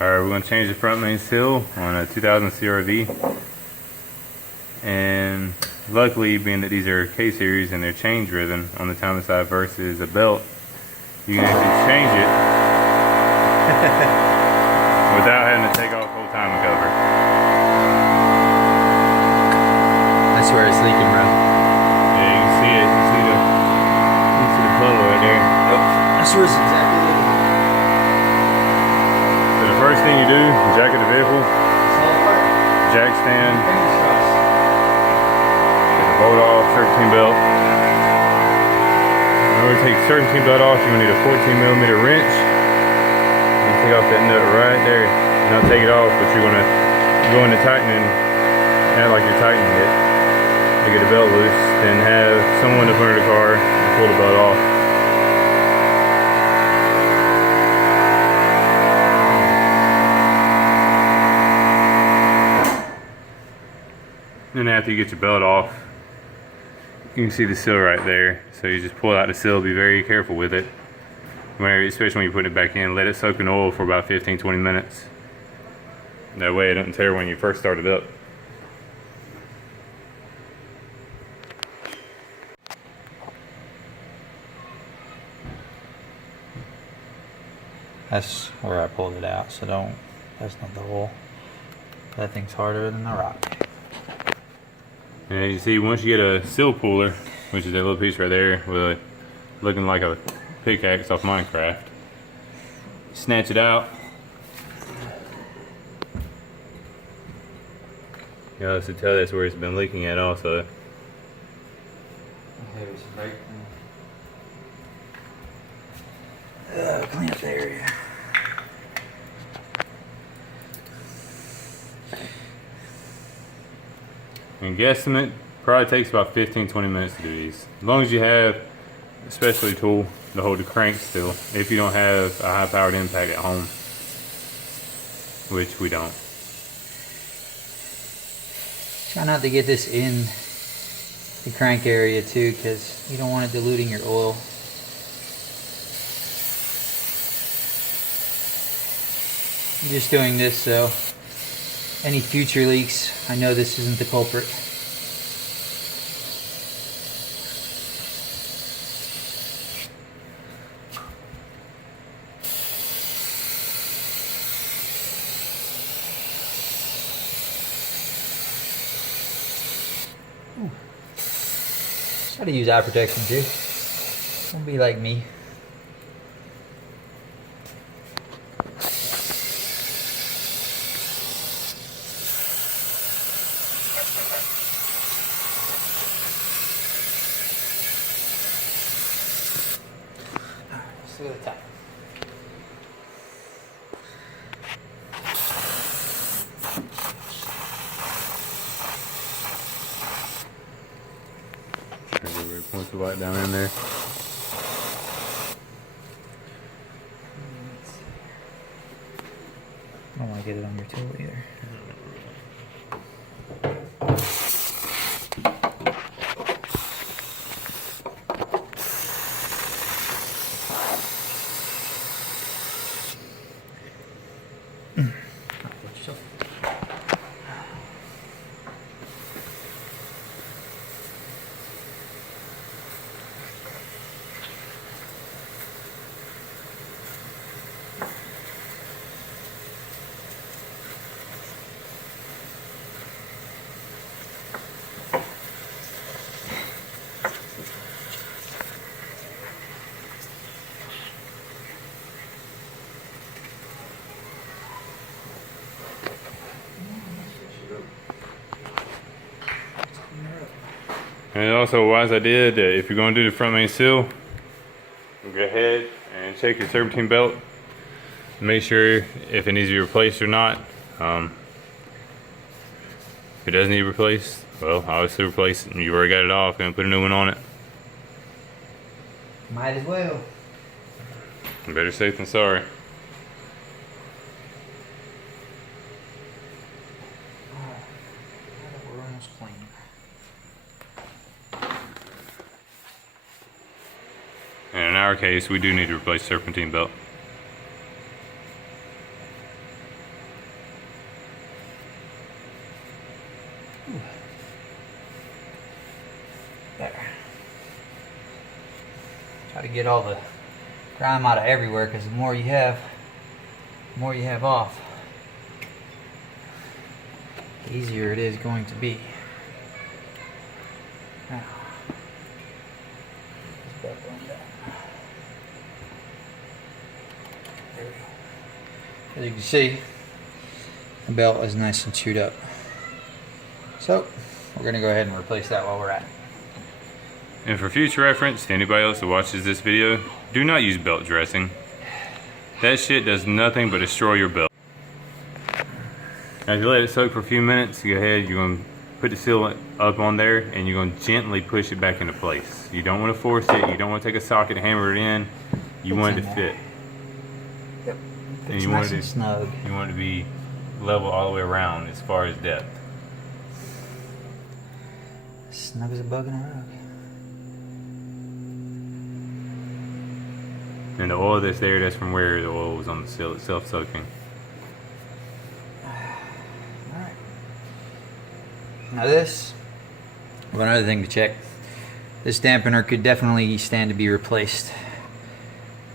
Alright, we're going to change the front main seal on a 2000 CRV. And luckily, being that these are K-series and they're chain driven on the timing side versus a belt, you can actually change it without having to take off the whole timing cover. I swear it's leaking, bro. Yeah, you can see it. You can see the puddle right there. Yep. I swear it's exactly leaking. So the first thing you do, jacket the vehicle, jack stand, get the bolt off, serpentine belt. In order to take the serpentine belt off, you're going to need a 14mm wrench. And take off that nut right there. Not take it off, but you're going to go into tightening, act like you're tightening it to get the belt loose. Then have someone up under the car and pull the belt off. Then after you get your belt off, you can see the seal right there. So you just pull out the seal, be very careful with it. Especially when you put it back in, let it soak in oil for about 15-20 minutes. That way it doesn't tear when you first start it up. That's where I pulled it out, so that's not the hole. That thing's harder than the rock. And as you see, once you get a seal puller, which is that little piece right there, with looking like a pickaxe off Minecraft, snatch it out. You know, to tell that's where it's been leaking at also. Clean up the area. And guesstimate, probably takes about 15-20 minutes to do these. As long as you have a specialty tool to hold the crank still, if you don't have a high powered impact at home, which we don't. Try not to get this in the crank area too, because you don't want it diluting your oil. I'm just doing this so any future leaks, I know this isn't the culprit. Try to use eye protection too. Don't be like me. Let's do the top. Points the light down in there. I don't want to get it on your tool either. And also, wise I did, if you're going to do the front main seal, go ahead and check your serpentine belt. Make sure if it needs to be replaced or not. If it does need replaced, well, obviously replace it. You already got it off, gonna put a new one on it. Might as well. Better safe than sorry. We're almost clean. And an hour our case, we do need to replace serpentine belt. There. Try to get all the grime out of everywhere, because the more you have off, the easier it is going to be. Now, this belt going down. There we go. As you can see, the belt is nice and chewed up. So we're going to go ahead and replace that while we're at it. And for future reference, to anybody else that watches this video, do not use belt dressing. That shit does nothing but destroy your belt. Now, if you let it soak for a few minutes, go ahead, you're going to put the seal up on there, and you're going to gently push it back into place. You don't want to force it, you don't want to take a socket and hammer it in. You want it to fit. Yep. And It's you nice want it and snug. You want it to be level all the way around as far as depth. Snug as a bug in a rug. And the oil that's there, that's from where the oil was on the seal itself soaking. Alright. Now this, one other thing to check. This dampener could definitely stand to be replaced.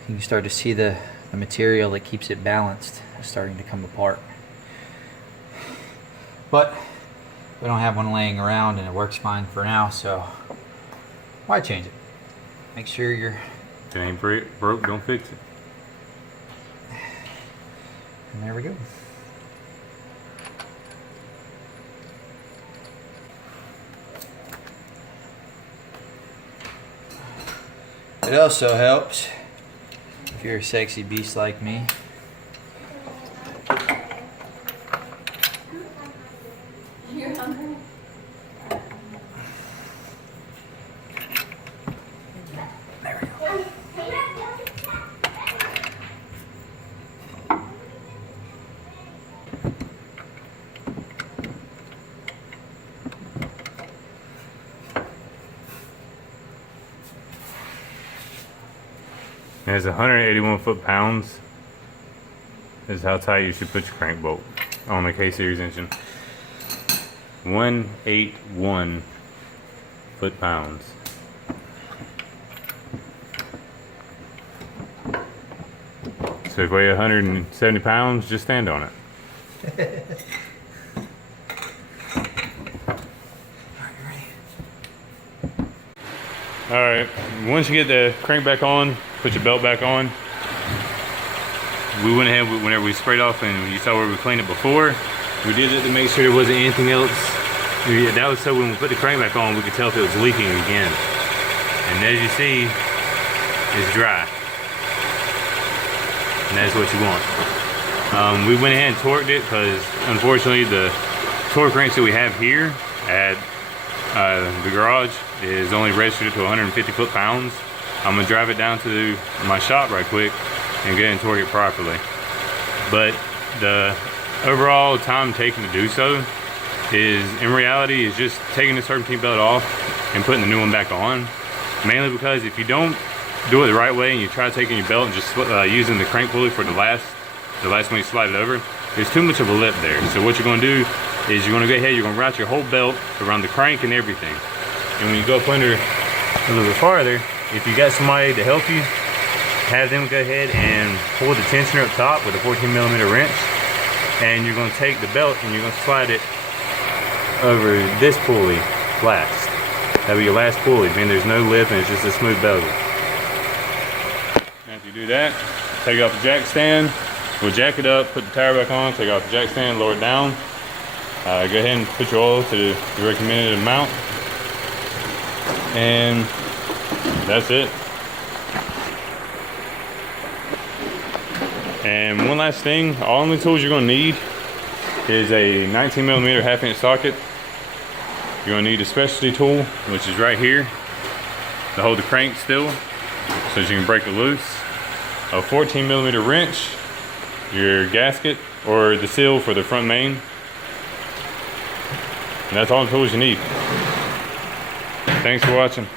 You can start to see the material that keeps it balanced is starting to come apart. But we don't have one laying around and it works fine for now, so why change it? Make sure you're... If it ain't broke, don't fix it. And there we go. It also helps if you're a sexy beast like me. You're hungry? There we go. And it's 181 foot-pounds is how tight you should put your crank bolt on the K-Series engine. 181 foot-pounds. So if you weigh 170 pounds, just stand on it. Alright, once you get the crank back on, put your belt back on. We went ahead, whenever we sprayed off and you saw where we cleaned it before, we did it to make sure there wasn't anything else. That was so when we put the crank back on, we could tell if it was leaking again. And as you see, it's dry. And that's what you want. We went ahead and torqued it because unfortunately the torque wrench that we have here at the garage is only registered to 150 foot-pounds. I'm gonna drive it down to my shop right quick and go ahead and torque it properly. But the overall time taken to do so is, in reality, is just taking the serpentine belt off and putting the new one back on. Mainly because if you don't do it the right way and you try taking your belt and just using the crank pulley for the last one you slide it over, there's too much of a lip there. So what you're gonna do is you're gonna go ahead, you're gonna route your whole belt around the crank and everything. And when you go up under a little bit farther, if you got somebody to help you, have them go ahead and pull the tensioner up top with a 14mm wrench, and you're going to take the belt and you're going to slide it over this pulley last. That'll be your last pulley, meaning there's no lip and it's just a smooth bezel. After you do that, take off the jack stand, we'll jack it up, put the tire back on, take off the jack stand, lower it down. Go ahead and put your oil to the recommended amount. And that's it. And one last thing, all the tools you're going to need is a 19mm 1/2 inch socket. You're going to need a specialty tool, which is right here, to hold the crank still so that you can break it loose. A 14mm wrench, your gasket or the seal for the front main. And that's all the tools you need. Thanks for watching.